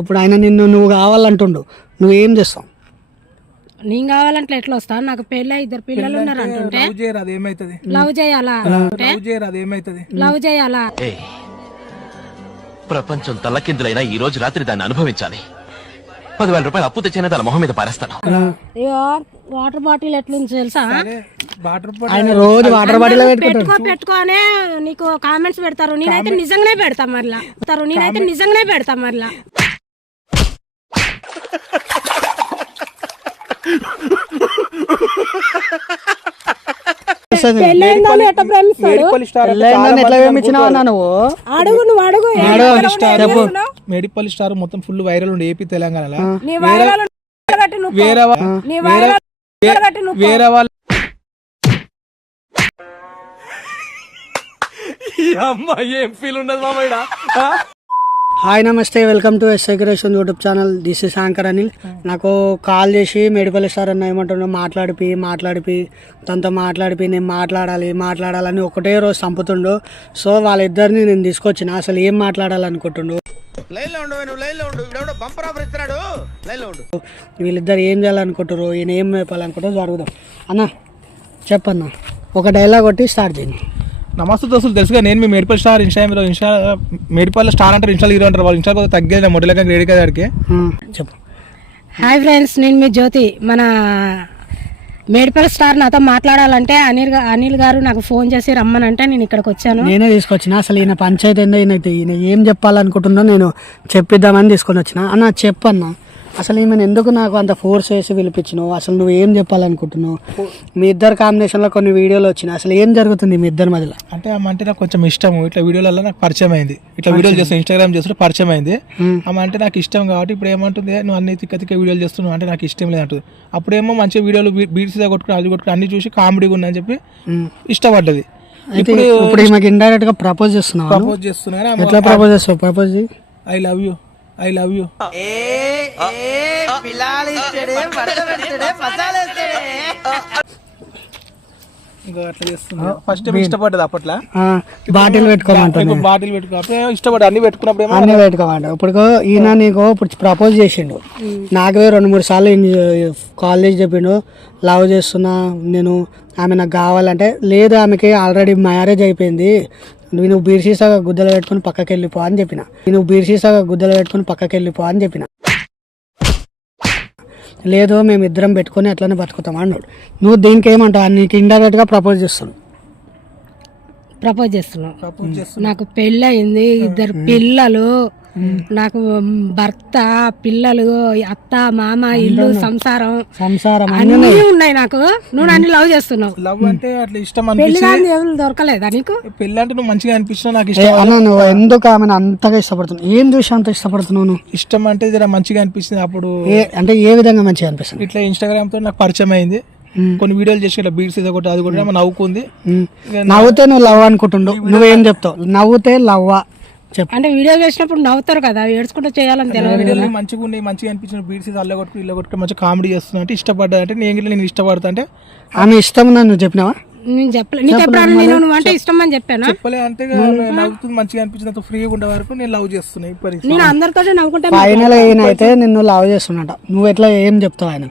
ఇప్పుడు ఆయన నిన్ను నువ్వు కావాలంటుండు. నువ్వేం చేస్తావు? నేను కావాలంటే ఎట్లా వస్తా? నాకు పెళ్ళి ఇద్దరు పిల్లలు ఉన్నారు అంటుంటే. లవ్ చేయరు అది ఏమైతుంది? లవ్ చేయాలా అంటే లవ్ చేయరు అది ఏమైతుంది? లవ్ చేయాలా? ఏయ్, ప్రపంచం తల్లకిందులైనా ఈ రోజు రాత్రి దాన్ని అనుభవించాలి. పదివేల రూపాయలు అప్పు తెచ్చిన దాని మొహం మీద పారేస్తాను. వాటర్ బాటిల్ ఎట్లుంది తెలుసా? వాటర్ ఆయన రోజు వాటర్ బాటిల్ పెట్టుకో పెట్టుకోనే నీకు కామెంట్స్ పెడతారు. నేనైతే నిజంగానే పెడతా మరలా. పెడతారు. నేనైతే నిజంగానే పెడతా మరలా. ప్రేమిస్తాడు ఎట్లా అన్న నువ్వు అడుగు నువ్వు అడుగు. చెప్పు. మేడిపల్లి స్టార్ మొత్తం ఫుల్ వైరల్ ఉండే ఏపీ తెలంగాణలో. వేరే వా- నీ వైరాలు కట్టి నువ్వు వేరే వాళ్ళు హాయ్ నమస్తే welcome to SI creation YouTube channel. This is anchor Anil నాకు కాల్ చేసి మేడిపల్లి స్టార్ అన్న ఏమంటున్నా మాట్లాడిపి మాట్లాడిపి తనతో మాట్లాడిపి నేను మాట్లాడాలి మాట్లాడాలని ఒకటే రోజు చంపుతుండు. సో వాళ్ళిద్దరిని నేను తీసుకొచ్చిన అసలు ఏం మాట్లాడాలనుకుంటుండు? వీళ్ళిద్దరు ఏం చేయాలనుకుంటారు ఈయన ఏం చెప్పాలనుకుంటారో జరుగుదాం అన్న చెప్పన్న. ఒక డైలాగ్ కొట్టి స్టార్ట్ చేయండి నమస్తే దోస్తులు తెలుసుగా నేను మీ మేడిపల్లి స్టార్ ఇన్స్టా మీరు ఇన్స్టా మేడిపల్లి స్టార్ అంటారు ఇన్స్టా హీరో అంటారు వాళ్ళు ఇన్స్టా కొద్దిగా తగ్గేది మొదలగా రెడీ కదా ఆ, చెప్పు. హాయ్ ఫ్రెండ్స్ నేను మీ జ్యోతి. మన మేడిపల్ స్టార్ నాతో మాట్లాడాలంటే అనిల్ గా- అనిల్ గారు నాకు ఫోన్ చేసి రమ్మనంటే నేను ఇక్కడికి వచ్చాను. నేనే తీసుకొచ్చిన అసలు ఈయన పంచాయతీ ఏందో ఈయన ఈయన ఏం చెప్పాలనుకుంటుందో నేను చెప్పిద్దామని తీసుకొని వచ్చిన. అన్న చెప్పన్న. అసలు ఈమెను ఎందుకు నాకు అంత ఫోర్స్ చేసి పిలిపించినావు? అసలు నువ్వు ఏం చెప్పాలనుకుంటున్నావు? మీ ఇద్దరు కాంబినేషన్లో కొన్ని వీడియోలు వచ్చినాయి. అసలు ఏం జరుగుతుంది మీ ఇద్దరి మధ్యలో? అంటే ఆమె అంటే నాకు కొంచెం ఇష్టం ఇట్లా వీడియోలలో నాకు పరిచయం అయింది. ఇట్లా వీడియోలు చేస్తూ ఇన్స్టాగ్రామ్ చేస్తుంటే పరిచయం అయింది. ఆమె అంటే నాకు ఇష్టం కాబట్టి ఇప్పుడు ఏమంటుంది నువ్వు అన్ని తిక్క తిక్క వీడియోలు చేస్తున్నావు అంటే నాకు ఇష్టం లేదు అంటుంది అప్పుడేమో మంచి వీడియోలు బీట్స్ కొట్టుకుని అది కొట్టుకుని అన్ని చూసి కామెడీగా ఉన్నాయని చెప్పి ఇష్టపడ్డది. ఇప్పుడు ఈమెకి ఇండైరెక్ట్గా ప్రపోజ్ చేస్తున్నావు ప్రపోజ్ చేస్తున్నా ఎట్లా ప్రపోజ్ చేస్తావు? Propose I love you I love you ఇంకా అట్లా చేస్తున్నా ఫస్ట్ ఇష్టపడ్డది అప్పట్లో. బాటిల్ పెట్టుకోమంటాను ఇప్పుడు బాటిల్ పెట్టుకున్నా అప్పుడే ఇష్టపడ్డా అన్ని పెట్టుకున్నప్పుడు ఏమో అన్నీ పెట్టుకోమంట ఇప్పుడు ఈయన నీకు ఇప్పుడు ప్రపోజ్ చేసిండు. నాకు రెండు మూడు సార్లు కాల్ చేసి చెప్పిండు. లవ్ చేస్తున్నా నేను. ఆమె నాకు కావాలంటే లేదు ఆమెకి ఆల్రెడీ మ్యారేజ్ అయిపోయింది. నువ్వు బీర్సీసాగా గుద్దలు పెట్టుకుని పక్కకి వెళ్ళిపో అని చెప్పిన. నువ్వు బీర్సీసాగా గుద్దలు పెట్టుకుని పక్కకి వెళ్ళిపో అని చెప్పిన. లేదు మేము ఇద్దరం పెట్టుకొని అట్లనే బతుకుతాం అన్నాడు. నువ్వు దీనికి ఏమంటావు నీకు ఇండైరెక్ట్గా ప్రపోజ్ చేస్తున్నావు. ప్రపోజ్ చేస్తున్నావు. నాకు పెళ్ళి అయింది ఇద్దరు పిల్లలు. నాకు భర్త పిల్లలు అత్త మామ ఇల్లు సంసారం సంసారం అన్నీ ఉన్నాయి. నాకు. నువ్వు నన్ను లవ్ చేస్తున్నావు. లవ్ అంటే అట్లా ఇష్టం కాని ఎవరు దొరకలేదా నీకు? పెళ్ళి అంటే నువ్వు మంచిగా అనిపించినా నాకు ఇష్టం అన్న నువ్వు ఎందుకు ఆమెను అంతగా ఇష్టపడుతున్నావు? ఏం చూసి అంత ఇష్టపడుతున్నావు నువ్వు? ఇష్టం అంటే జర మంచిగా అనిపించింది అప్పుడు ఏ అంటే ఏ విధంగా మంచిగా అనిపిస్తుంది? ఇట్లా ఇన్స్టాగ్రామ్తో నాకు పరిచయం అయింది. కొన్ని వీడియోలు చేసి ఇట్లా బీట్స్ ఇది ఒకటి అది కూడా ఆమె నవ్వుకుంది. నవ్వుతే నువ్వు లవ్ అనుకుంటుండు. నువ్వేం చెప్తావు? నవ్వుతే లవ్వా. అంటే వీడియో చేసినప్పుడు నవ్వుతారు కదా ఏడ్చుకుంటూ చేయాలని తెలియదు మంచిగా ఉన్నాయి మంచిగా అనిపించిన బీట్స్ అల్ల కొట్టుకుని ఇల్ల కొట్టుకుని మంచిగా కామెడీ చేస్తున్నా అంటే ఇష్టపడ్డా అంటే నేను నేను ఇష్టపడతా అంటే ఆమె ఇష్టం ఉందని నువ్వు చెప్పినావా? నేను చెప్పలే. నీకు ఎప్పుడైనా నేను నువ్వు అంటే ఇష్టం అని చెప్పానా? చెప్పలే అంటే నవ్వుతుంది మంచిగా అనిపించినంత ఫ్రీగా ఉండే వరకు నేను లవ్ చేస్తున్నా నేను అందరితో నవ్వుకుంటే ఫైనల్ అయితే నిన్ను లవ్ చేస్తున్నట. నువ్వు ఎట్లా ఏం చెప్తావు ఆయన?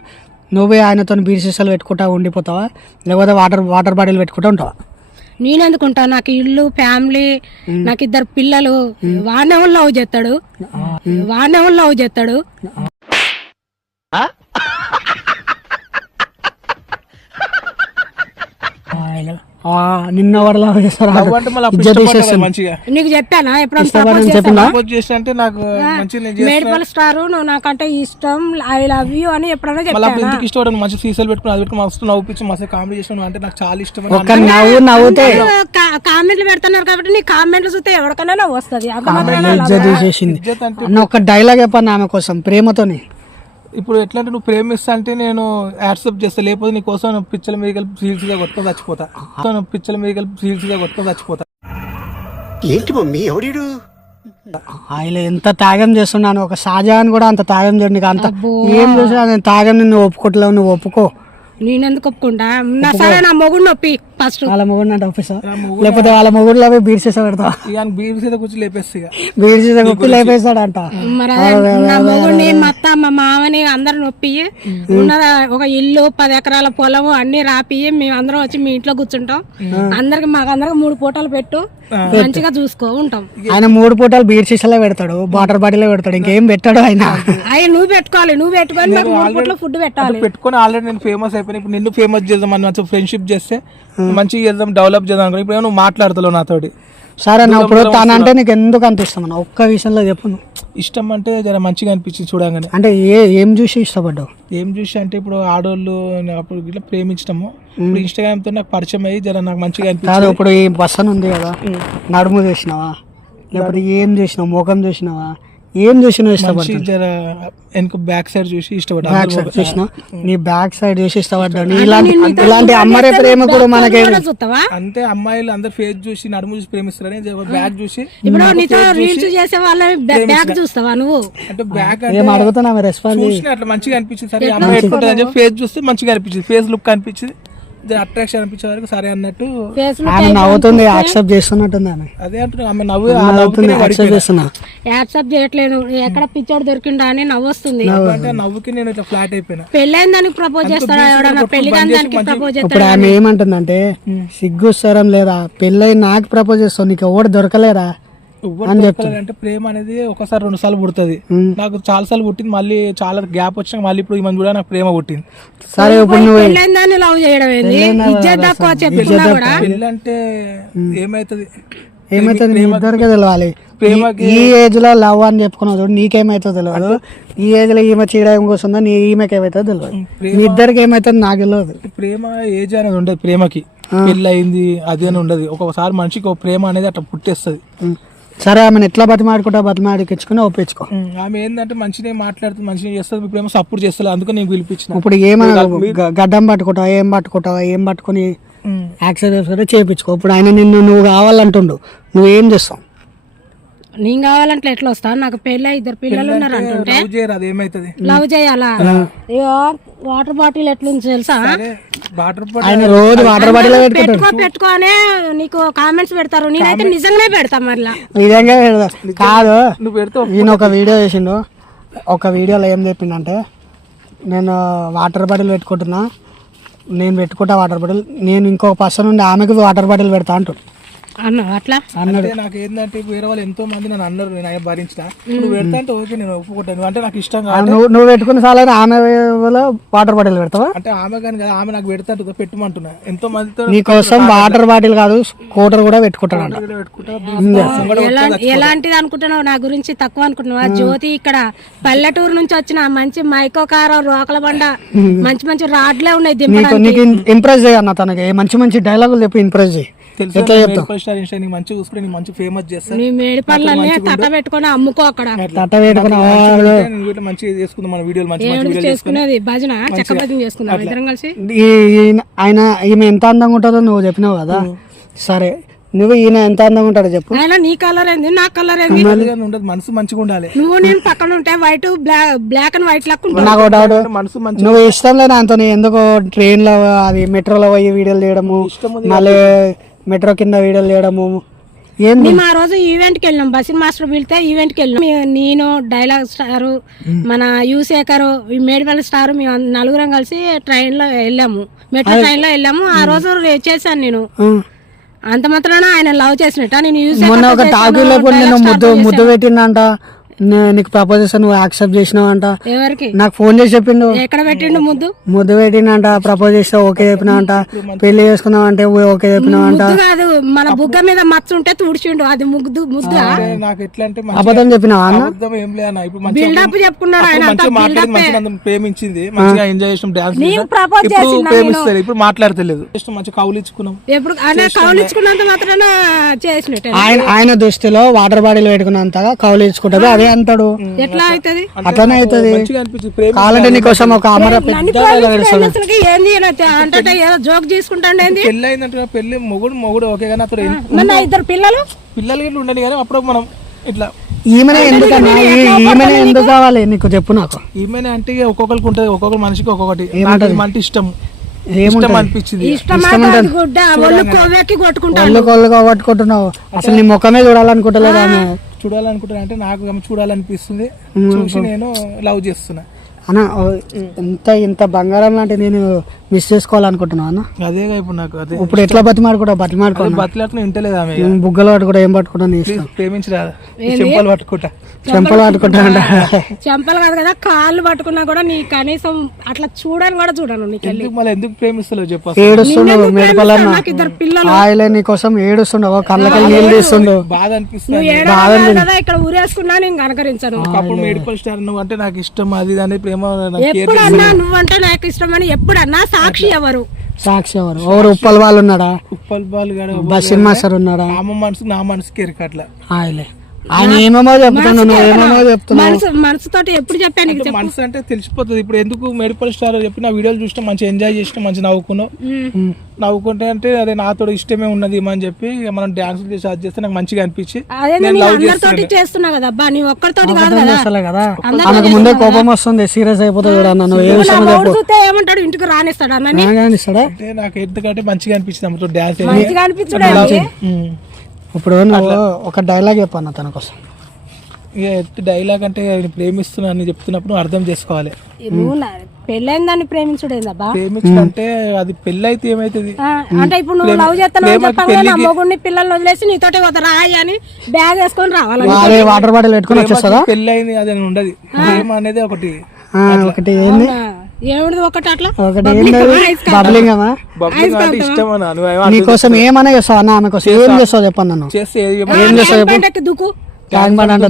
నువ్వే ఆయనతో బీర్ సీసాలు పెట్టుకుంటా ఉండిపోతావా? లేకపోతే వాటర్ వాటర్ బాటిల్ పెట్టుకుంటా ఉంటావా? నేను ఎందుకుంటా నాకు ఇల్లు ఫ్యామిలీ నాకు ఇద్దరు పిల్లలు. వాడినే లవ్ చేస్తాడు? వాడినే లవ్ చేస్తాడు? ఆ, నిన్న ఎవరు లవ్ చేస్తారా నీకు చెప్పానా? ఎప్పుడైనా ఇష్టపడని ప్రపోజ్ చెప్పిందా ప్రపోజ్ చేసిన అంటే నాకు మేడిపల్ స్టార్ నువ్వు నాకంటే ఇష్టం ఐ లవ్ యూ అని ఎప్పుడైనా చెప్పానా? మంచి సీసాలు పెట్టుకుని అది పెట్టుకుని మస్తు నవ్వుపించి మస్తు కామెడీ చేసిన అంటే నాకు చాలా ఇష్టం ఒక నవ్వు నవ్వుతే కామెంట్లు పెడుతున్నారు కాబట్టి నీ కామెంట్లు చూస్తే ఎవరికైనా నవ్వు వస్తుంది. ఒక డైలాగ్ చెప్పండి ఆమె కోసం ప్రేమతోని. ఇప్పుడు ఎట్లా అంటే నువ్వు ప్రేమిస్తా అంటే నేను యాక్సెప్ట్ చేస్తా. లేకపోతే నీ కోసం పిచ్చల మీద సీల్స్గా కొట్టుకొని చచ్చిపోతా. నేను పిచ్చల మీద సీల్స్గా కొట్టుకొని చచ్చిపోతా. ఏంటి మమ్మీ? ఎవడీడు? ఆయన ఎంత త్యాగం చేస్తున్నాను. ఒక షాజహాన్ కూడా అంత త్యాగం చేయడు. అంత ఏం చేసినా నేను త్యాగం నిన్ను ఒప్పుకోవట్లేవు నువ్వు ఒప్పుకో. నేనెందుకు ఒప్పుకుంటా? నా సరే నా మొగుడు నొప్పి. ఫస్ట్ వాళ్ళ మొగుడు అంటే ఆఫీసా లేకపోతే వాళ్ళ మొగుడులో పోయి బీర్ సీసా పెడతా. ఇక బీర్ సీత కూర్చొని లేపేస్తా ఇక. బీర్ సీసా కుప్పి లేపేస్తాడంట. మరి అదే నా మొగుడిని మా అత్త మా మామని అందరు నొప్పి ఉన్న ఒక ఇల్లు పది ఎకరాల పొలం అన్ని రాపి మేము అందరం వచ్చి మీ ఇంట్లో కూర్చుంటాం. అందరికి మాకందరికి మూడు పూటలు పెట్టు. మంచిగా చూసుకో ఉంటాం. ఆయన మూడు పూటలు బీర్ సీసాలో పెడతాడు వాటర్ బాటిల్ పెడతాడు ఇంకేం పెట్టాడు ఆయన? అవి నువ్వు పెట్టుకోవాలి నువ్వు పెట్టుకొని మాకు మూడు పూటలు ఫుడ్ పెట్టాలి. పెట్టుకొని ఆల్రెడీ నేను ఫేమస్ అయిపోయినా. ఇప్పుడు నిన్ను ఫేమస్ చేద్దాం అని మంచి ఫ్రెండ్షిప్ చేస్తే మంచిగా చేద్దాం డెవలప్ చేద్దాం అనుకో ఇప్పుడు ఏమో నువ్వు మాట్లాడతావు నాతోటి. సరే నా ఇప్పుడు తనంటే నీకు ఎందుకు ఇష్టం అన్న? ఒక్క విషయంలో చెప్పు నువ్వు. ఇష్టం అంటే జర మంచిగా అనిపించింది చూడంగానే. అంటే ఏ ఏం చూసి ఇష్టపడ్డావు? ఏం చూసి అంటే ఇప్పుడు ఆడోళ్ళు నేను అప్పుడు ఇట్లా ప్రేమించడము ఇప్పుడు ఇన్స్టాగ్రామ్తో నాకు పరిచయం అయ్యి జర నాకు మంచిగా కాదు అనిపించింది. ఇప్పుడు ఈ పర్సన్ ఉంది కదా. నడుము చూసినావా? లేకపోతే ఏం చూసినావు? ముఖం చూసినావా? ఏం ఇష్టపడ్డావు జర వెనక బ్యాక్ సైడ్ చూసి ఇష్టపడ్డా బ్యాక్ సైడ్ చూసినావు నీ బ్యాక్ సైడ్ చూసి ఇష్టపడ్డావు నీ ఇలాంటి ఇలాంటి అమ్మరే ప్రేమ కూడా మనకి అంతే అమ్మాయిలు అందరు ఫేస్ చూసి నడుము చూసి ప్రేమిస్తారని బ్యాక్ చూసి ఇప్పుడు నీతో రీల్స్ చేసే వాళ్ళని బ్యాగ్ చూస్తావా నువ్వు? అంటే బ్యాక్ ఏం అడుగుతున్నా రెస్పాన్స్ చూసిన అట్లా మంచిగా అనిపించింది. సరే అమ్మాయి ఎట్టుకుంటుంది అని చెప్పి ఫేస్ చూస్తే మంచిగా అనిపించింది. ఫేస్ లుక్ అనిపించింది. అట్రాక్షన్ అనిపించే వరకు సరే అన్నట్టు ఆమె నవ్వుతుంది యాక్సెప్ట్ చేస్తున్నట్టుంది ఆమె. అదే అంటున్నా ఆమె నవ్వు నవ్వుతుంది యాక్సెప్ట్ చేస్తున్నా. యాక్సెప్ట్ చేయట్లేదు. ఎక్కడ పిచ్చోడు దొరికిండా అని నవ్వొస్తుంది. అంటే ఆ నవ్వుకి నేను ఇట్లా ఫ్లాట్ అయిపోయినా. పెళ్ళైన దానికి ప్రపోజ్ చేస్తాడా ఎవడన్నా పెళ్ళి కాని దానికి ప్రపోజ్ ఇప్పుడు చేస్తాడా ఆమె ఏమంటుందంటే సిగ్గు సరం లేదా? పెళ్ళై నాకు ప్రపోజ్ చేస్తావు నీకు ఎవడు దొరకలేరా? ఎవ్వరు దొరకలేదంటే ప్రేమ అనేది ఒకసారి రెండు సార్లు పుడుతుంది. నాకు చాలా సార్లు పుట్టింది మళ్ళీ చాలా గ్యాప్ వచ్చినాక మళ్ళీ ఇప్పుడు ఈమె కూడా నాకు ప్రేమ పుట్టింది. సరే ఇప్పుడు నువ్వు లవ్ చేయడం ఏంది? ఇజ్జత్ తక్కువ చెప్పుకున్నా కూడా. పెళ్ళి అంటే ఏమైతుంది? ఏమైతుంది? మీ ఇద్దరికే ప్రేమకి ఈ ఏజ్లో లవ్ అని చెప్పుకున్నావు చూడు నీకేమైతుందో తెలియదు ఈ ఏజ్లో ఈమె చీడయం కూర్చుందో నీ ఈమెకి ఏమైతుందో తెలియదు మీ ఇద్దరికి ఏమైతుంది నాకు తెలియదు ప్రేమ ఏజ్ అనేది ఉండదు ప్రేమకి. పెళ్ళి అయింది అది అని ఉండదు. ఒక్కొక్కసారి మనిషికి ఒక ప్రేమ అనేది అట్లా పుట్టేస్తుంది. సరే ఆమెను ఎట్లా బతిమాడుకుంటా బతిమాడికిచ్చుకుని ఒప్పించుకో. ఆమె ఏంటంటే మంచిగా మాట్లాడుతుంది మంచిగా చేస్తుంది మీ ప్రేమ సపోర్ట్ చేస్తుంది అందుకే నేను పిలిపించిన. ఇప్పుడు ఏమన్నా గ- గడ్డం పట్టుకుంటావా ఏం పట్టుకుంటావా ఏం పట్టుకుని ఉం. యాక్సెప్ట్ చేసుకుంటే చేయించుకో ఇప్పుడు ఆయన నిన్ను నువ్వు కావాలంటుండు నువ్వేం చేస్తావు? నేను కావాలంటే ఎట్లా వస్తా? నాకు పెళ్ళి ఇద్దరు పిల్లలు ఉన్నారు అంటుంటే. లవ్ చేయాలా? ఇగో వాటర్ బాటిల్ ఎట్లుంది తెలుసా? వాటర్ ఆయన రోజు వాటర్ బాటిల్ పెట్టుకో పెట్టుకోనే నీకు కామెంట్స్ పెడతారు. నేనైతే నిజంగానే పెడతా మరలా. నిజంగా కాదు నువ్వు పెడితే ఈయన ఒక వీడియో చేసిండు. ఒక వీడియోలో ఏం చెప్పిండంటే నేను వాటర్ బాటిల్ పెట్టుకుంటున్నా. నేను పెట్టుకుంటా వాటర్ బాటిల్. నేను ఇంకొక పర్సన్ ఉండి ఆమెకు వాటర్ బాటిల్ పెడతా అంటాడు. అన్నావు అట్లా? అంటే నాకు ఏంటంటే వేరే వాళ్ళు ఎంతో మంది నన్ను అన్నారు నేను ఆయన భరించిన. నువ్వు పెడతా అంటే ఓకే నేను ఒప్పుకుంటాను అంటే నాకు ఇష్టం కాదు. నువ్వు నువ్వు పెట్టుకున్న సాలని ఆమె వాటర్ బాటిల్ పెడతావా? అంటే ఆమె కానీ కదా ఆమె నాకు పెడతా పెట్టమంటున్నా. ఎంతో మందితో నీకోసం వాటర్ బాటిల్ కాదు స్కూటర్ కూడా పెట్టుకుంటాడంట పెట్టుకుంటా ఎలా- ఎలాంటిది అనుకుంటున్నావు? నా గురించి తక్కువ అనుకుంటున్నావా? జ్యోతి ఇక్కడ పల్లెటూరు నుంచి వచ్చిన మంచి మైకో కారం రోకల బండ మంచి మంచి రాడ్లే ఉన్నాయి నీకు ఇంప్రెస్ చేయన్న తనకి. మంచి మంచి డైలాగులు చెప్పి ఇంప్రెస్ చేయి. తెలుసు ఇన్స్టా నీకు నీకు మంచి ఫేమస్ చేస్తా. నీ పెట్టుకొని అమ్ముకో అక్కడ. పెట్టుకుని మంచిగా చేసుకుందాం మన వీడియోలు మంచి మంచి ఏడు వీడియోలు చేసుకుని. చేసుకునేది భజన? చెక్క భజన చేసుకుందాం ఇద్దరం కలిసి? ఆయన ఈమె ఎంత అందంగా ఉంటుందో నువ్వు చెప్పినావు కదా. సరే నువ్వు ఈయన ఎంత అందంగా ఉంటాడో చెప్పు. ఆయన నీ కలర్ ఏంది? నా కలర్ ఏంది? ఉండదు మనసు మంచిగా ఉండాలి. నువ్వు నేను పక్కన ఉంటే white black black and white ఉంటావు నాకు డౌట్ మనసు మంచి నువ్వు ఇష్టం లేని అంత ఎందుకు ట్రైన్లో అది మెట్రోలో పోయి వీడియోలు చేయడము మళ్ళీ మెట్రో కింద వీడియోలు చేయడము ఏంది? మేము ఆ రోజు ఈవెంట్కి వెళ్ళినాం. బసిన్ మాస్టర్ పిలితే ఈవెంట్కి వెళ్ళినాం. మీ- నేను డైలాగ్ స్టార్ మన యుశేఖర్ ఈ మేడిపల్లి స్టార్ మేము నలుగురం కలిసి ట్రైన్లో వెళ్ళాము. మెట్రో ట్రైన్లో వెళ్ళాము. ఆ రోజు రే- చేశాను నేను. ఆ. అంత మాత్రాన ఆయన లవ్ చేసినట్ట? నేను మొన్న ఒక నేను ముద్దు ముద్దు పెట్టిందంట. నీకు ప్రపోజ్ చేస్తా నువ్వు యాక్సెప్ట్ చేసినావంట. ఎవరికి? నాకు ఫోన్ చేసి చెప్పిండు. ఎక్కడ పెట్టిండు ముద్దు? ముద్దు పెట్టిందంట ప్రపోజ్ చేస్తే ఓకే చెప్పినావంట. పెళ్ళి చేసుకున్నావు అంటే ఓకే చెప్పినావంట. కాదు మన బుగ్గ మీద మచ్చ ఉంటే తుడిచిండు అది ముగ్గు ముద్దు? నాకు ఎట్లా అంటే మంచి అబద్ధం చెప్పినావా అన్న? అబద్ధం ఏం ఇప్పుడు బిల్డప్ చెప్పుకున్నాడు ఆయన అంతా? నన్ను ప్రేమించింది. మంచిగా ఎంజాయ్ చేసాం డాన్స్ propose ఇప్పుడు ప్రేమిస్తారు ఇప్పుడు మాట్లాడతలేదు. జస్ట్ మంచిగా కౌలిచ్చుకున్నాం ఎప్పుడు ఆయన కౌలించుకున్నంత మాత్రాన చేసినట్టే. ఆయన ఆయన దృష్టిలో వాటర్ బాటిల్ పెట్టుకున్నంతగా కౌలు ఇచ్చుకుంటుంది అదే అంటాడు? ఎట్లా అవుతుంది అట్లనే అవుతుంది కావాలంటే నీకోసం ఒక అమర అంటే ఏదో జోక్ చేసుకుంటాండి ఏంది? పెళ్ళి అయిందంటే పెళ్ళి మొగుడు మొగుడు ఓకే కానీ ఇద్దరు పిల్లలు? పిల్లలు ఉండని కానీ అప్పుడు మనం ఇట్లా ఈమెనే ఎందుకన్నా? ఈ- ఈమెనే ఎందుకు కావాలి? నీకు చెప్పు నాకు. ఈమెనే అంటే ఒక్కొక్కరికి ఉంటుంది ఒక్కొక్కరు మనిషికి ఒక్కొక్కటి. అంటే ఇష్టం ఇష్టం. ఏముంటది? అనిపించింది. ఇష్టం అది గుడ్డ? ఒళ్ళు కొవ్వెక్కి కొట్టుకుంటాను ఒళ్ళు కొళ్ళుగా పట్టుకుంటున్నావు అసలు నీ ముఖమే చూడాలనుకుంటలేదు ఆమె? చూడాలనుకుంటున్నా అంటే నాకు ఆమె చూడాలనిపిస్తుంది. చూసి నేను లవ్ చేస్తున్నా. అన్న ఇంత ఇంత బంగారం లాంటి నేను మిస్ చేసుకోవాలనుకుంటున్నావు అన్న? అదేగా ఇప్పుడు నాకు అదే ఇప్పుడు ఎట్లా బతిమాడుకుంటావు బతిమాడుకో బతిలాట్ను ఇంటలేదు ఆమె. బుగ్గలు పట్టుకుంటా ఏం పట్టుకుంటా నీ ఇష్టం? ప్రేమించరా? చెంపలు పట్టుకుంటా. చెంపలు పట్టుకుంటా అంట. చెంపలు కాదు కదా కాళ్ళు పట్టుకున్నా కూడా నీ కనీసం అట్లా చూడని కూడా చూడను నీకు మళ్ళీ ఎందుకు ప్రేమిస్తలేవు చెప్పు? ఏడుస్తుండవు మేడపల్లన్న నాకు ఇద్దరు పిల్లలు. ఆయిలే నీ కోసం ఏడుస్తుండవు కళ్ళకి నీళ్ళు తీస్తుండు. బాధ అనిపిస్తుంది. నువ్వు కదా ఇక్కడ ఊరేసుకున్నా నేను కనకరించను. ఒకప్పుడు మెడికల్ స్టార్ నువ్వు అంటే నాకు ఇష్టం అది అనేది ప్రేమ నాకు care ఎప్పుడు అన్నా నువ్వంటే నాకు ఇష్టం అని ఎప్పుడు అన్నా సాక్షి ఎవరు? సాక్షి ఎవరు? ఎవరు ఉప్పల్ వాళ్ళు ఉన్నాడా ఉప్పల్ బాల్ గాడు బసిన్ మాస్టర్ ఉన్నాడా ఆమె మనసుకు నా మనసుకి ఎరకట్లా ఆయిలే. ఆయన ఏమేమో చెప్తున్నావు? నువ్వు ఏమేమో చెప్తున్నావు? మనసు మనసుతోటి ఎప్పుడు చెప్పాను నీకు చెప్పు. మనసు అంటే తెలిసిపోతుంది. ఇప్పుడు ఎందుకు మెడికల్ స్టార్ చెప్పి నా వీడియోలు చూసినా మంచి ఎంజాయ్ చేసిన మంచి నవ్వుకున్నావు. ఉమ్. నవ్వుకుంటే అంటే అదే నాతో ఇష్టమే ఉన్నది అని చెప్పి ఇక మనం డాన్స్ చేసి అది చేస్తే నాకు మంచిగా అనిపించి అదే నేను నేను లవ్ అందరితోటి చేస్తున్నా కదా అబ్బా నీ ఒక్కరితోటి కాదు కదా. అసలే కదా. ఆమెకు ముందే కోపం వస్తుంది సీరియస్ అయిపోతుంది కూడా అన్న నువ్వు ఏ నా విషయం మౌడు చూస్తే ఏమంటాడు? ఇంటికి రానిస్తాడు అన్నని. అంటే నాకు ఎందుకంటే మంచిగా అనిపించింది అమ్మతో డాన్స్ మంచిగా అనిపించడు ఇప్పుడు నువ్వు ఒక డైలాగ్ చెప్పన్న తన కోసం. ఇక డైలాగ్ అంటే ఆయన ప్రేమిస్తున్నా అని చెప్తున్నప్పుడు నువ్వు అర్థం చేసుకోవాలి. పెళ్ళైన దాన్ని ప్రేమించుడేందబ్బా? ప్రేమించడంటే అది పెళ్ళి అయితే ఏమైతుంది అంటే ఇప్పుడు నువ్వు లవ్ చేస్తాను చెప్పంగా నా మొగుడిని పిల్లల్ని వదిలేసి నీతోటి పోతా రాయి అని బ్యాగ్ వేసుకొని రావాలి అదే వాటర్ బాటిల్ పెట్టుకుని వచ్చేస్తుందా పెళ్ళి అయింది అది ఉండదు. ప్రేమ అనేది ఒకటి. ఒకటి ఏంది? ఆ, ఏమిటి ఒకటి అట్లా నీకోసం ఏమన్నా చేస్తావు అన్న ఆమె కోసం? ఏం చేస్తావు చెప్పన్న నన్ను చేస్తే ఏది ఏం చేస్తావు చెప్పు? ట్యాంక్ బండ్ అంటే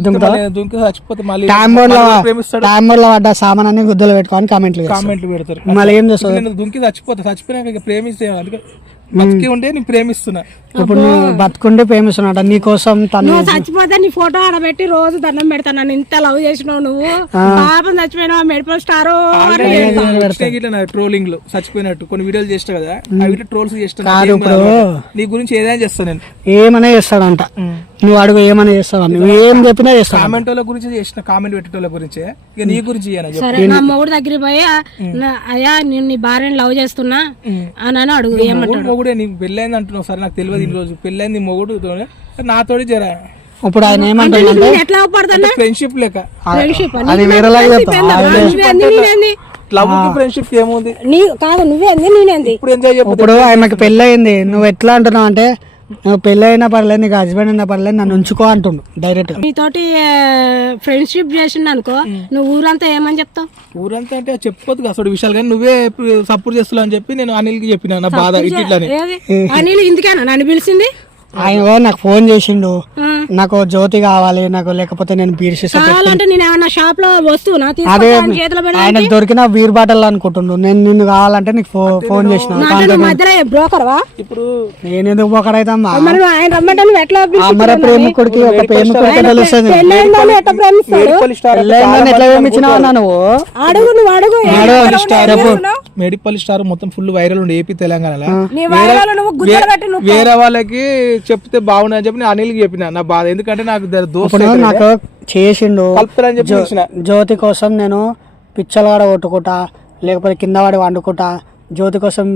ట్యాంక్లో పడ్డ సామాన్ అన్ని గుద్దలు పెట్టుకొని కామెంట్లు. కామెంట్లు పెడతారు. మళ్ళీ ఏం చేస్తావు? దుంకి చచ్చిపోతా? చచ్చిపోయినాక ప్రేమిస్తే బతికి ఉంటే నేను ప్రేమిస్తున్నా. ఇప్పుడు నువ్వు బతుకుండి ప్రేమిస్తున్నాడు. నీ కోసం తను నువ్వు చచ్చిపోతే నీ ఫోటో ఆడబెట్టి రోజు దండం పెడతాను నన్ను ఇంత లవ్ చేసినావు నువ్వు. పాపం చచ్చిపోయినావు మెడికల్ స్టార్ ట్రోలింగ్లో చచ్చిపోయినట్టు. కొన్ని వీడియోలు చేస్తా కదా వీడియో ట్రోల్స్ చేస్తా. కాదు ఇప్పుడు. నీ గురించి ఏదైనా చేస్తాను నేను. ఏమన్నా చేస్తాడంట. నువ్వు అడుగు ఏమన్నా చేస్తావు? నువ్వు ఏం చెప్పినా చేస్తావు కామెంట్ వాళ్ళ గురించి చేసిన కామెంట్ పెట్టేటోళ్ళ గురించే. ఇక నీ గురించి సరే నా మొగుడు దగ్గరికి పోయి "ఆ, నా- అయ్యా నేను నీ భార్యని లవ్ చేస్తున్నా అని అని అడుగు ఏమంటాడు? మొగుడు నీకు పెళ్ళైంది అంటున్నావు సరే నాకు తెలియదు ఈ రోజు పెళ్ళైంది మొగుడు నాతోటి జరా. ఇప్పుడు ఆయన ఏమంటుందంటే నేను ఎట్లా పడుతున్నా ఫ్రెండ్షిప్ లెక్క. ఫ్రెండ్షిప్ అది వేరేలాగా లవ్ ఫ్రెండ్షిప్ ఏముంది? నీ కాదు నువ్వేంది? నేనేంది? ఇప్పుడు ఎంజాయ్ చెప్పు ఇప్పుడు ఆయనకి పెళ్ళి అయింది నువ్వు ఎట్లా అంటున్నావు అంటే నువ్వు పెళ్ళి అయినా పర్లేదు నీకు హస్బెండ్ అయినా పర్లేదు నన్ను ఉంచుకో అంటుండు డైరెక్ట్ నీతోటి ఫ్రెండ్షిప్ చేసిండు అనుకో నువ్వు ఊరంతా ఏమని చెప్తావు? ఊరంతా అంటే చెప్పొద్దు అసలు విషయాలు కానీ నువ్వే సపోర్ట్ చేస్తున్నావు అని చెప్పి నేను అనిల్కి చెప్పిన నా బాధ ఇట్లని. ఏది? అనిల్ ఇందుకేనా? నన్ను పిలిచింది? ఆయన కూడా నాకు ఫోన్ చేసిండు. నాకు జ్యోతి కావాలి నాకు లేకపోతే నేను బీర్ సీసా కావాలంటే నేను ఏమన్నా షాప్లో వస్తువునా? అదే ఆయనకు దొరికిన బీర్ బాటిల్ అనుకుంటుండు. నేను నిన్ను కావాలంటే నీకు ఫోన్ చేసిన. అంటే నువ్వు మధ్యలో బ్రోకర్ వా? ఇప్పుడు నేను ఎందుకు నువ్వు ఆయన రమ్మంటే నువ్వు ఎట్లా అమర ప్రేమికుడికి ఒక ప్రేమికుడికి తెలుస్తుంది? ఎట్లా ప్రేమించినావు నువ్వు? అడుగు నువ్వు అడుగు స్టార్ మొత్తం ఫుల్ వైరల్ ఉండే ఏపీ తెలంగాణలో. నీ వైరాలు నువ్వు గుద్దలు కట్టి నువ్వు వేరే వాళ్ళకి చెప్తే బాగుండు అని చెప్పి నేను అనిల్కి చెప్పిన. నా బాధ. ఎందుకంటే నాకు ఇప్పుడు నాకు చేసిండు కలుపుతారని చెప్పి చూసిన. జ్యోతి కోసం నేను పిచ్చలవాడ కొట్టుకుంటా లేకపోతే కింద వాడి వండుకుంటా. జ్యోతి కోసం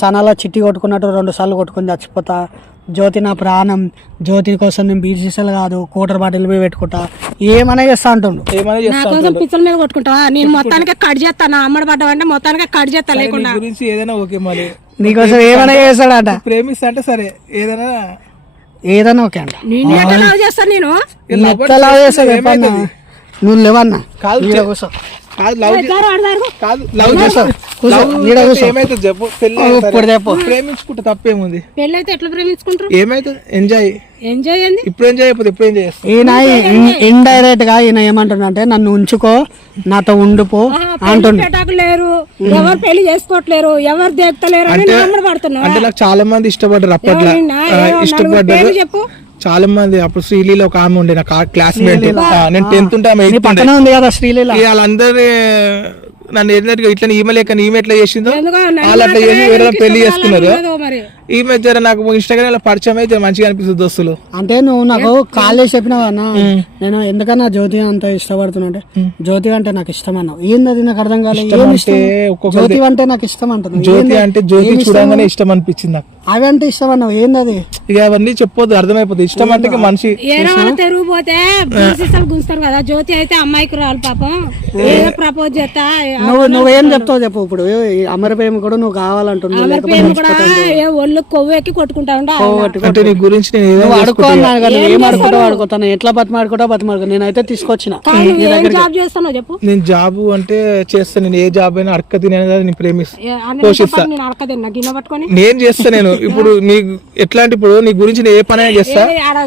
సనాలో చిట్టి కొట్టుకున్నట్టు రెండు సార్లు కొట్టుకుని చచ్చిపోతా. జ్యోతి నా ప్రాణం జ్యోతి కోసం నేను బీర్ సీసాలు కాదు కూటర్ బాటిల్ పోయి పెట్టుకుంటా. చేస్తా అంటుండు? ఏమైనా నా చేస్తా కోసం పిచ్చల మీద కొట్టుకుంటావా నేను మొత్తానికి కట్ చేస్తాను అమ్మడి పడ్డావంటే మొత్తానికి కట్ చేస్తా లేకుండా. గురించి ఏదైనా ఓకే మళ్ళీ నీకోసం ఏమైనా చేస్తాడట? ప్రేమిస్తా అంటే సరే ఏదైనా ఏదైనా ఓకే అంట. నేను ఎట్లా లవ్ చేస్తాను నేను? ఎట్లా లవ్ చెప్పన్నా నువ్వు లేవన్నా? కాదు కాదు లవ్. కాదు లవ్. ఏమైతుంది చెప్పు పెళ్ళి ఇప్పుడు చెప్పు. ప్రేమించుకుంటే తప్పేముంది? పెళ్ళి అయితే ఎట్లా ప్రేమించుకుంటారు? ఏమైతుంది ఎంజాయ్ ఎంజాయ్ అయింది ఇప్పుడు ఎంజాయ్ అయిపోతే ఎప్పుడు ఎంజాయ్ చేస్తా. ఈయన ఇండైరెక్ట్గా ఈయన ఏమంటుండంటే నన్ను ఉంచుకో నాతో ఉండిపో పెట్టాకు లేరు. ఎవరు పెళ్ళి చేసుకోవట్లేరు. ఎవరు దేక్తలేరు అని అంటే నాకు చాలా మంది ఇష్టపడ్డారు అప్పట్లో. ఇష్టపడ్డారు. చెప్పు. చాలా మంది అప్పుడు శ్రీలీల ఒక ఆమె ఉండే నాకు క్లాస్మేట్ నేను టెన్త్ ఉంటే ఆమె నీ ఉంది కదా శ్రీలీల. వాళ్ళందరూ నన్ను ఏంటంటే ఇట్లా ఈమె లేక ఈమె ఎట్లా చేసిందో వాళ్ళు అట్లా చేసి వేరే పెళ్ళి చేసుకున్నారు? ఏదో మరి. ఈ మధ్య నాకు ఇన్స్టాగ్రామ్లో పరిచయం అయితే మంచిగా అనిపిస్తుంది దోస్తులు. అంటే నువ్వు నాకు కాల్ చేసి చెప్పినావు అన్న. నేను ఎందుకన్నా జ్యోతి అంత ఇష్టపడుతున్నా అంటే జ్యోతి అంటే నాకు ఇష్టం అన్నావు. ఏంది నాకు అర్థం కాలేదు జ్యోతి అంటే నాకు ఇష్టం అంటున్నావు జ్యోతి అంటే జ్యోతి చూడంగానే ఇష్టం అనిపించింది నాకు. అవి అంటే ఇష్టం అన్నావు. ఏంది అది ఇక అవన్నీ చెప్పొద్దు అర్థమైపోతుంది ఇష్టం అంటే మనిషి తెరుగు పోతే గుంచుతారు కదా. జ్యోతి అయితే అమ్మాయికి రావాలి పాపం. ఏదో ప్రపోజ్ చేస్తా నువ్వు నువ్వేం చెప్తావు చెప్పు ఇప్పుడు? అమరప్రేమ కూడా నువ్వు కావాలంటున్నావు అమర ప్రేమ కూడా ఏ ఒళ్ళు కొవ్వు ఎక్కి కొట్టుకుంటా అంటే నీ గురించి నేను ఏదో నువ్వు అడుకోవాలి కానీ ఏం అడుకుంటావు అడుగుతాను ఎట్లా బతిమాడుకుంటావు? బతిమాడుకో నేనైతే తీసుకొచ్చిన. జాబ్ చేస్తున్నావు చెప్పు? నేను జాబ్ అంటే చేస్తాను నేను ఏ జాబ్ అయినా అడక తినేది నేను ప్రేమిస్తాను పాటు నేను అడకదన్నా గిన్నె పట్టుకొని? నేను చేస్తా నేను. ఇప్పుడు నీకు ఎట్లాంటి ఇప్పుడు నీ గురించి నేను ఏ పని చేస్తా?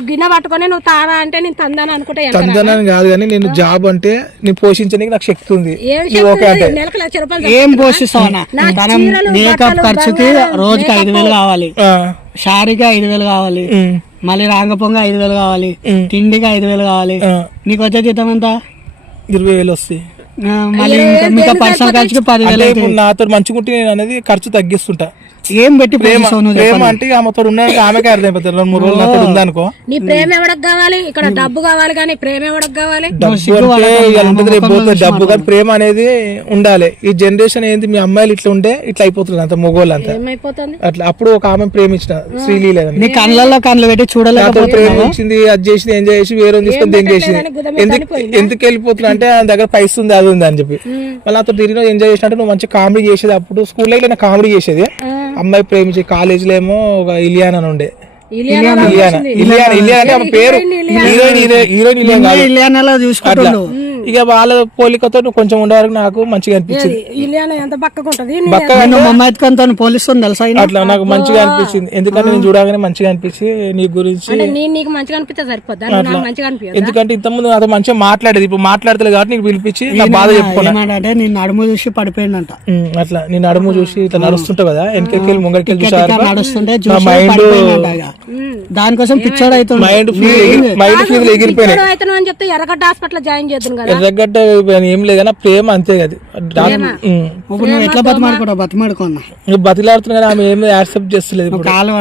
గిన్నె పట్టుకొని నువ్వు తారా అంటే నేను తందాను అనుకుంటా ఎంత తందనని కాదు కానీ నేను జాబ్ అంటే నేను పోషించడానికి నాకు శక్తి ఉంది. ఏం ఓకే అంటే పోషిస్తావు తన మేకప్ ఖర్చుకి రోజుకి ఐదు వేలు కావాలి. ఆ, శారీకి ఐదు వేలు కావాలి. మళ్ళీ రాంగపొంగ ఐదు వేలు కావాలి. తిండికి ఐదు వేలు కావాలి. నీకు వచ్చే జీతం ఎంత? ఇరవై వేలు వస్తాయి. మళ్ళీ ఇంకా పర్సనల్ ఖర్చుకి పదివేలు నాతో మంచుకుంటే నేను అనేది ఖర్చు తగ్గిస్తుంటా. ఏం పెట్టి ప్రేమ ప్రేమ అంటే ఆమెతో ఉన్నాక ఆమెకే అర్థమైపోతుంది రెండు మూడు రోజులు నాతో ఉందనుకో. నీ ప్రేమ ఎవడకు కావాలి? ఇక్కడ డబ్బు కావాలి కానీ ప్రేమ ఎవడకు కావాలి? డబ్బు కానీ ప్రేమ అనేది ఉండాలి. ఈ జనరేషన్ ఏంది? మీ అమ్మాయిలు ఇట్లా ఉంటే ఇట్లా అయిపోతుంది అంత మొగోళ్ళు అంతా అట్లా అప్పుడు ఒక ఆమె ప్రేమించిన శ్రీలీల. నీ కళ్ళల్లో కళ్ళు పెట్టి చూడలేకపోతున్నావు? ప్రేమించింది అది చేసింది ఎంజాయ్ చేసి వేరే తీసుకొని దెంగేసింది ఎందుకు ఎందుకు వెళ్ళిపోతున్నా అంటే ఆయన దగ్గర పైస ఉంది అది ఉంది అని చెప్పి. మళ్ళీ నాతో తిరిగి ఎంజాయ్ చేసినట్టు నువ్వు మంచి కామెడీ చేసేది అప్పుడు. స్కూల్లో కామెడీ చేసేది. అమ్మాయి ప్రేమించే కాలేజీలో ఏమో ఒక ఇలియానా అని ఉండే. ఇలియానా ఇలియానా ఇలియానా. ఇలియానా అంటే ఆమె పేరు హీరోయిన్ హీరోయిన్ ఇలియానా చూసుకుంటుండు. ఇక వాళ్ళ పోలికతో నువ్వు కొంచెం ఉండే వరకు నాకు మంచిగా అనిపించింది? అట్లా నాకు మంచిగా అనిపించింది. ఎందుకంటే నేను చూడగానే మంచిగా అనిపించి నీ గురించి ఎందుకంటే ఇంతకుముందు నాతో మంచిగా మాట్లాడేది. ఇప్పుడు మాట్లాడతలేదు కాబట్టి నీకు పిలిపించి నా బాధ చెప్పుకున్నా. ఏమంటే నేను నడుము చూసి పడిపోయిందంట. అట్లా. నేను నడుము చూసి ఇట్లా నడుస్తుంటావు కదా? వెనకకి వెళ్ళి ముంగడికి నడుస్తుంటే మైండ్. దానికోసం పిచ్చోడు అవుతుంది మైండ్ ఫీల్ మైండ్ ఫీల్ ఎగిరిపోయినాయి. అని చెప్తే ఎర్రగడ్డ హాస్పిటల్ జాయిన్ చేద్దాం కదా? ఎర్రగడ్డ ఏం లేదు కానీ ప్రేమ అంతే ఉమ్. ఇప్పుడు నువ్వు ఎట్లా బతిమాడుకుంటావు బతిమాడుకున్నా. నువ్వు బతిలాడుతున్నా ఆమె ఏం యాక్సెప్ట్ చేస్తలేదు కాలు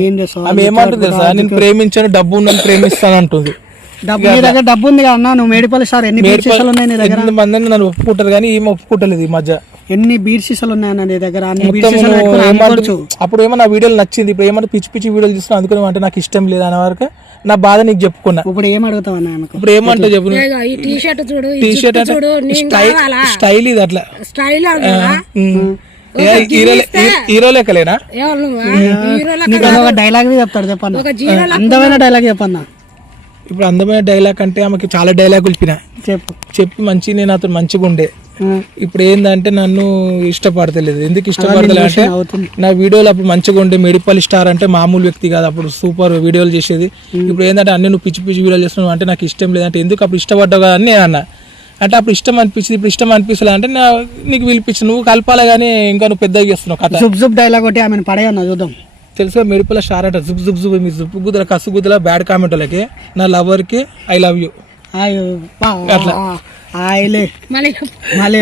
ఏం చేస్తావు ఆమె ఏమంటుంది తెలుసా? నేను ప్రేమించాను డబ్బు ఉన్నది ప్రేమిస్తాను అంటుంది. డబ్బు నీ దగ్గర డబ్బు ఉంది కదా అన్న నువ్వు మేడిపల్లి సార్ ఎన్ని బీర్ సీసాలు ఉన్నాయి నీ దగ్గర? మంది నన్ను ఒప్పుకుంటారు కానీ ఈమె ఒప్పుకుంటలేదు ఈ మధ్య. ఎన్ని బీర్ సీసాలు ఉన్నాయి అన్న నీ దగ్గర? అన్ని బీర్ మొత్తం సీసాలు పెట్టుకుని ఏమంటుంది అమ్ముకోవచ్చు అప్పుడు ఏమో నా వీడియోలు నచ్చింది? ఇప్పుడు ఏమంటే పిచ్చి పిచ్చి వీడియోలు చూస్తున్నా అందుకని అంటే నాకు ఇష్టం లేదు అనే వరకు నా బాధ నీకు చెప్పుకున్నా. ఇప్పుడు ఏం అడుగుతావు అన్న ఆమెకు ఇప్పుడు ఏమంటావు చెప్పు ఇదిగో ఈ టీ షర్ట్ చూడు ఈ టీ షర్ట్ జుట్టు చూడు అంటే నేను స్టైల్ కావాలా? స్టైల్ ఇది అట్లా. స్టైల్ అవునా ఉమ్. ఏ, హీరో హీరో లెక్కలేనా? ఎవరు నువ్వు? హీరోల నీకు ఒక డైలాగ్ చెప్తాడు చెప్పన్న. ఒక జీరో అందమైన డైలాగ్ చెప్పన్న. ఇప్పుడు అందమైన డైలాగ్ అంటే ఆమెకి చాలా డైలాగులు చెప్పిన చెప్పు. చెప్పి మంచి నేను అతను మంచిగా ఉండే ఇప్పుడు ఏందంటే నన్ను ఇష్టపడతలేదు. ఎందుకు ఇష్టపడతలేదు అంటే నా వీడియోలు అప్పుడు మంచిగా ఉండే. మెడిపల్ స్టార్ అంటే మామూలు వ్యక్తి కాదు. అప్పుడు సూపర్ వీడియోలు చేసేది. ఇప్పుడు ఏంటంటే అన్ని నువ్వు పిచ్చి పిచ్చి వీడియోలు చేస్తున్నావు అంటే నాకు ఇష్టం లేదంటే ఎందుకు అప్పుడు ఇష్టపడ్డావు కదా అని నేను అన్నా. అంటే అప్పుడు ఇష్టం అనిపించింది. ఇప్పుడు ఇష్టం అనిపిస్తలే అంటే నా నీకు పిలిపించి. నువ్వు కలపాలి కానీ ఇంకా నువ్వు పెద్దగా చేస్తున్నావు కథ. జుబ్ డైలాగ్ ఒకటి ఆమెను పడేయన్న చూద్దాం. తెలుసా? మెడిపల్ స్టార్ అంట జుబ్ జుబ్ జుబ్ మీ జుప్పు గుద్దల కసు గుద్దల బ్యాడ్ కామెంట్ వాళ్ళకి నా లవర్కి ఐ లవ్ యూ.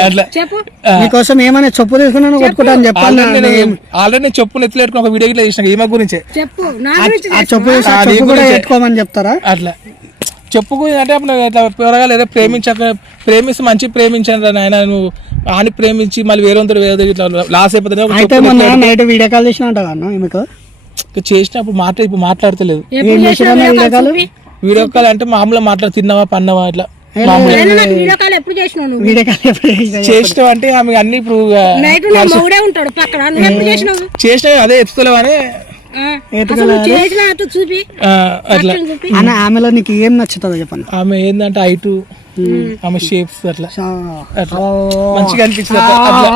అట్లా. చెప్పు. నీకోసం ఏమైనా చెప్పు తీసుకున్నాను కొట్టుకుంటాను చెప్పాలి ఆల్రెడీ నేను. ఆల్రెడీ నేను చెప్పు నెత్తులు పెట్టుకుని ఒక వీడియో ఇట్లా చేసిన ఈమె గురించే. చెప్పు. నా గురించి ఆ చెప్పు చెప్పు. కూడా. పెట్టుకోమని చెప్తారా? అట్లా. చెప్పుకు అంటే ఇట్లా పిల్లగా లేదా ప్రేమించక ప్రేమిస్తే మంచి ప్రేమించాను నాయన నువ్వు ఆని ప్రేమించి మళ్ళీ వేరే వేరే ఇట్లా లాస్ అయిపోతుంది అయితే చెప్పు నైట్ వీడియో కాల్ చేసిన అంట ఇట్లా చేసినప్పుడు మాట ఇప్పుడు మాట్లాడతలేదు. చేసినా వీడియో కాల్? అంటే మామూలుగా మాట్లాడు తిన్నావా పన్నావా ఇట్లా నేను నాకు వీడియో కాల్ ఎప్పుడు చేసినావు చేసినా? అంటే ఆమె అన్ని ఇప్పుడు నైట్ నా మొగుడే ఉంటాడు పక్కన నువ్వు ఎప్పుడు చేసినావు? చేసినావు అదే ఎత్తుతలేవు అని చేసిన ఆమెలో నీకు ఏం నచ్చుతుందో చెప్పండి. ఆమె ఏంటంటే హైటు. ఆమె షేప్స్ అట్లా. ఆ, అట్లా. మంచిగా అనిపించింది అట్లా. అట్లా.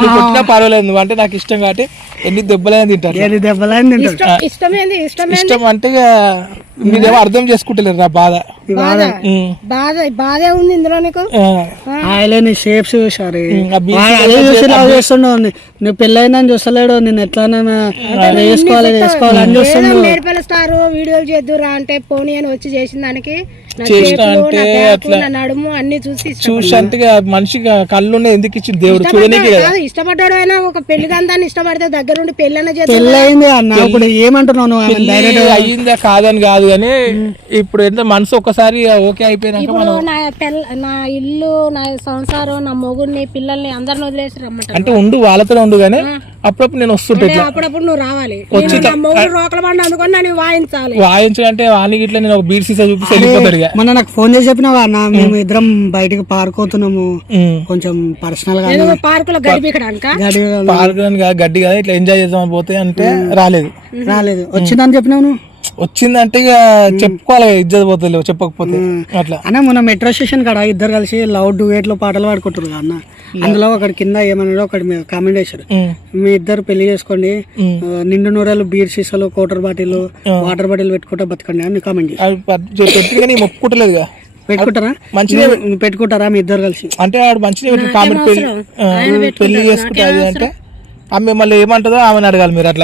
నువ్వు కొట్టినా పర్వాలేదు నువ్వు. అంటే నాకు ఇష్టం కాబట్టి ఎన్ని దెబ్బలైనా తింటారు. ఏది దెబ్బలని తింటాడు ఇష్టం ఇష్టమేంది? ఇష్టమే ఇష్టం అంటే ఇక మీరేమో అర్థం చేసుకుంటలేరు నా బాధ. బాధ. బాధ బాధే ఉంది ఇందులో నీకు? ఆ, ఆయనే నీ షేప్స్ చూసారు అదే చూసి లవ్ చేస్తుండవు నువ్వు పెళ్ళైందని చూస్తలేడు. నేను ఎట్లనైనా వేసుకోవాలి వేసుకోవాలి అని చూస్తుండు. మేడిపల్లి స్టార్ వీడియోలు చేద్దురా అంటే పోనీ అని వచ్చి చేసిన దానికి నడుము అన్ని చూసి. చూసి మనిషికి కళ్ళు ఎందుకు ఇచ్చింది దేవుడు? చూడనీకి ఇష్టపడ్డాడు అయినా ఒక పెళ్ళి గంధాన్ని ఇష్టపడితే దగ్గరుండి పెళ్ళన్న చేద్దాం పెళ్ళయింది అన్న ఇప్పుడు ఏమంటున్నావు అయ్యిందా కాదని కాదు కానీ ఇప్పుడు ఎంత మనసు ఒక్కసారి ఓకే అయిపోయినాక ఇప్పుడు నా నా ఇల్లు నా సంసారం నా మొగుడిని పిల్లల్ని అందరిని వదిలేసి రమ్మంటారు. అంటే ఉండు వాళ్ళతో ఉండు కానీ అప్పుడప్పుడు నేను వస్తుంటే ఇట్లా అప్పుడప్పుడు నువ్వు రావాలి. నేను నా మొగుడు రోకల బండి అందుకొని నన్ను వాయించాలి. వాయించాలంటే వానికి ఇట్లా నేను ఒక బీట్ సీసా చూపిస్తే వెళ్ళిపోతాడు ఇక. మొన్న నాకు ఫోన్ చేసి చెప్పినావా అన్న? మేము ఇద్దరం బయటికి పారుకోతున్నాము ఉమ్. కొంచెం పర్సనల్గా ఏదో పార్కులో గడిపికడానిక గడి పార్క్ అని కాదు, గడ్డి కదా ఇట్లా ఎంజాయ్ చేద్దామని పోతే అంటే రాలేదు. రాలేదు. వచ్చిందని చెప్పినావు నువ్వు? వచ్చిందంటే ఇక చెప్పుకోవాలి ఇజ్జత్ పోతుంది చెప్పకపోతే. అట్లా. అన్న మొన్న మెట్రో స్టేషన్ కాడ ఇద్దరు కలిసి లవ్ డూయేట్లో పాటలు పాడుకుంటారు కదా అన్న. అందులో ఒకటి కింద ఏమన్నాడో ఒకటి కామెంట్ చేశారు. మీ ఇద్దరు పెళ్ళి చేసుకోండి. నిండు నూరాలు బీర్ సీసాలు కోటర్ బాటిల్ వాటర్ బాటిల్ పెట్టుకుంటా బతకండి అని కామెంట్ చేశారు కానీ పెట్టుకుంటారా? మంచిగా నువ్వు పెట్టుకుంటారా మీ ఇద్దరు కలిసి? అంటే ఆడు మంచిగా కామెంట్ పెళ్ళి ఆ, పెళ్ళి చేసుకుంటే అది అంటే ఆమె మళ్ళీ ఏమంటుందో ఆమెను అడగాలి మీరు అట్లా.